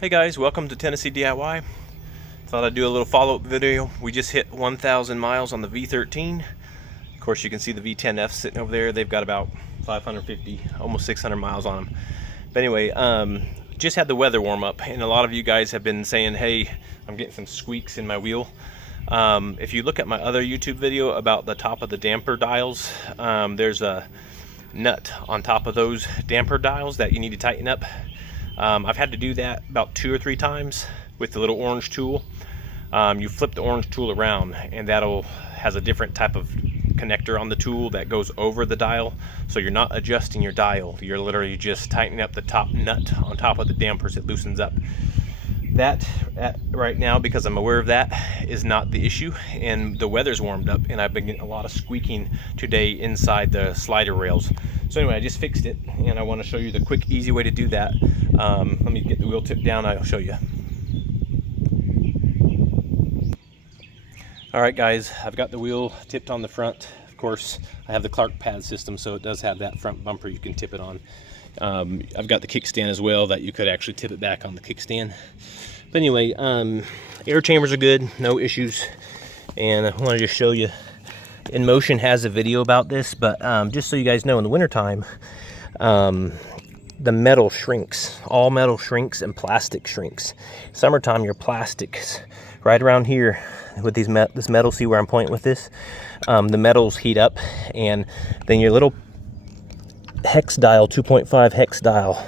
Hey guys, welcome to Tennessee DIY. Thought I'd do a little follow-up video. We just hit 1,000 miles on the V13. Of course, you can see the V10F sitting over there. They've got about 550, almost 600 miles on them. But anyway, just had the weather warm up, and a lot of you guys have been saying, hey, I'm getting some squeaks in my wheel. If you look at my other YouTube video about the top of the damper dials, there's a nut on top of those damper dials that you need to tighten up. I've had to do that about 2 or 3 times with the little orange tool. You flip the orange tool around, and that'll has a different type of connector on the tool that goes over the dial, so you're not adjusting your dial, you're literally just tightening up the top nut on top of the dampers. It loosens up. That right now, because I'm aware of that, is not the issue, and the weather's warmed up, and I've been getting a lot of squeaking today inside the slider rails. So anyway, I just fixed it, and I want to show you the quick, easy way to do that. Let me get the wheel tip down, I'll show you. Alright guys, I've got the wheel tipped on the front. Of course, I have the Clark pad system, so it does have that front bumper you can tip it on. I've got the kickstand as well that you could actually tip it back on the kickstand. But anyway, air chambers are good, no issues. And I wanted to show you, INMOTION has a video about this, but just so you guys know, in the wintertime, the metal shrinks. All metal shrinks and plastic shrinks. Summertime, your plastics, right around here with these this metal, see where I'm pointing with this? The metals heat up, and then your little hex dial, 2.5 hex dial,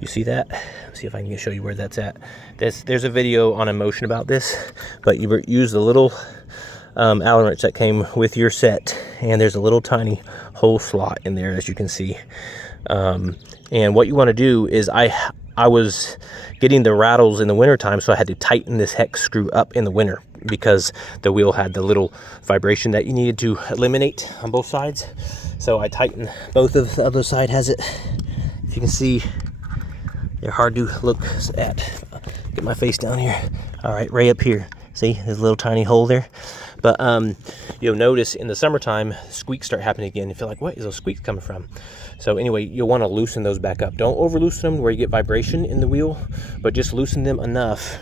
you see that? Let's see if I can show you where that's at. There's a video on INMOTION about this, but you use the little Allen wrench that came with your set, and there's a little tiny hole slot in there, as you can see. And what you want to do is, I was getting the rattles in the wintertime, so I had to tighten this hex screw up in the winter because the wheel had the little vibration that you needed to eliminate on both sides. So I tightened both of the other side has it. If you can see, they're hard to look at. Get my face down here. All right, right up here. See, there's a little tiny hole there. But you'll notice in the summertime, squeaks start happening again. You feel like, what is those squeaks coming from? So anyway, you'll want to loosen those back up. Don't over loosen them where you get vibration in the wheel, but just loosen them enough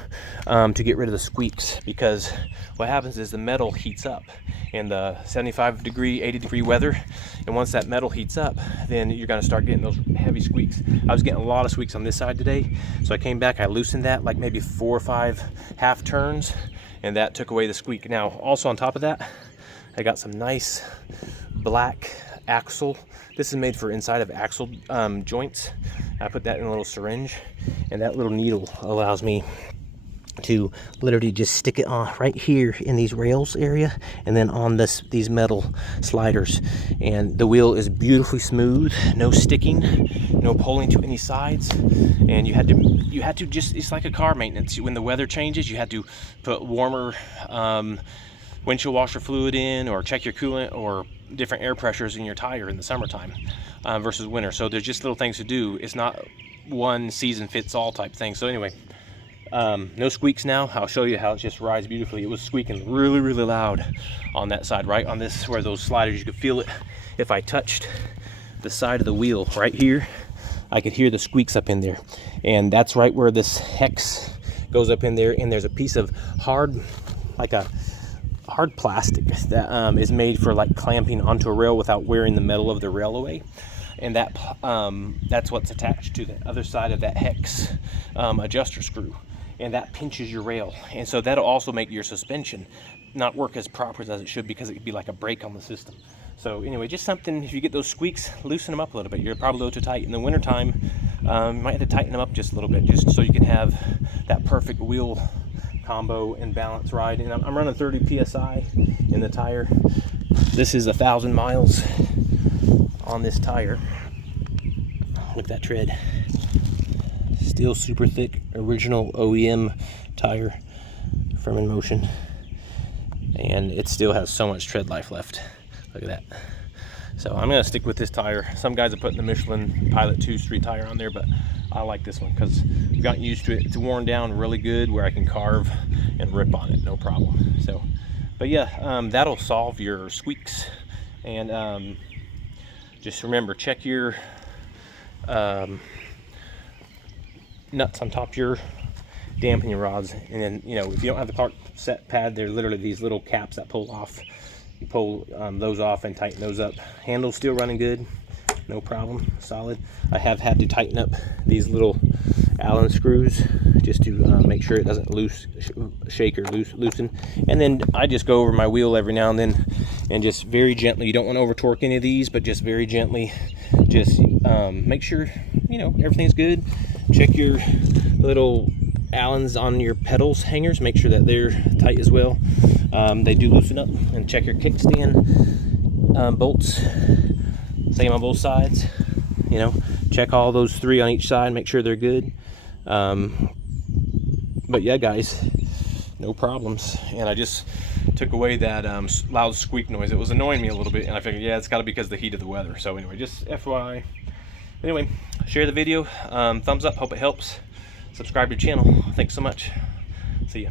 to get rid of the squeaks, because what happens is the metal heats up in the 75 degree, 80 degree weather. And once that metal heats up, then you're going to start getting those heavy squeaks. I was getting a lot of squeaks on this side today. So I came back, I loosened that like maybe 4 or 5 half turns, and that took away the squeak. Now, also on top of that, I got some nice black axle. This is made for inside of axle joints. I put that in a little syringe, and that little needle allows me to literally just stick it on right here in these rails area, and then on these metal sliders, and the wheel is beautifully smooth, no sticking, no pulling to any sides. And you had to just, it's like a car maintenance. When the weather changes, you had to put warmer windshield washer fluid in, or check your coolant, or different air pressures in your tire in the summertime versus winter. So there's just little things to do. It's not one season fits all type thing. So anyway, no squeaks now. I'll show you how it just rides beautifully. It was squeaking really, really loud on that side, right on this, where those sliders, you could feel it. If I touched the side of the wheel right here, I could hear the squeaks up in there. And that's right where this hex goes up in there, and there's a piece of hard, like a hard plastic that is made for like clamping onto a rail without wearing the metal of the rail away. And that that's what's attached to the other side of that hex adjuster screw, and that pinches your rail. And so that'll also make your suspension not work as proper as it should, because it could be like a brake on the system. So anyway, just something, if you get those squeaks, loosen them up a little bit. You're probably a little too tight in the wintertime. You might have to tighten them up just a little bit, just so you can have that perfect wheel combo and balance ride. And I'm running 30 psi in the tire. This is 1,000 miles on this tire. Look at that tread. Still super thick, original OEM tire from INMOTION, and it still has so much tread life left. Look at that. So I'm gonna stick with this tire. Some guys are putting the Michelin Pilot 2 street tire on there, but I like this one because I've gotten used to it. It's worn down really good where I can carve and rip on it, no problem. So, but yeah, that'll solve your squeaks. And just remember, check your nuts on top of your dampen your rods. And then, you know, if you don't have the Clark set pad, they're literally these little caps that pull off. You pull those off and tighten those up. Handle's still running good, no problem, solid. I have had to tighten up these little Allen screws just to make sure it doesn't shake or loosen. And then I just go over my wheel every now and then and just very gently, you don't want to over torque any of these, but just very gently, just make sure, you know, everything's good. Check your little Allens on your pedals hangers, make sure that they're tight as well. They do loosen up. And check your kickstand bolts, same on both sides. You know, check all those 3 on each side, make sure they're good. But yeah, guys, no problems. And I just took away that loud squeak noise. It was annoying me a little bit, and I figured, yeah, it's got to be because of the heat of the weather. So anyway, just FYI. Anyway, share the video, thumbs up, hope it helps. Subscribe to the channel. Thanks so much. See ya.